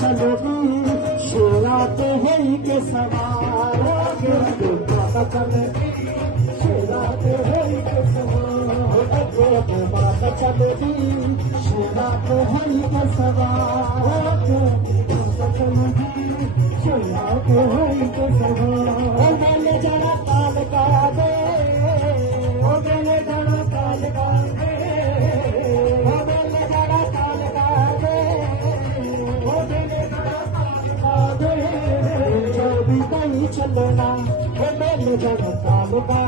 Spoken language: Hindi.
चलोगी शेराते है के सवार माता चलोगी शेराते है के सवार माता चलोगी शेराते है के सवार माता चलोगी शेराते है के सवार मैंने जरा ताल का दे मैंने जरा ताल का दे मैंने जरा ताल का दे मैंने जरा ताल का दे जो भी कहीं चलना मैंने जरा ताल का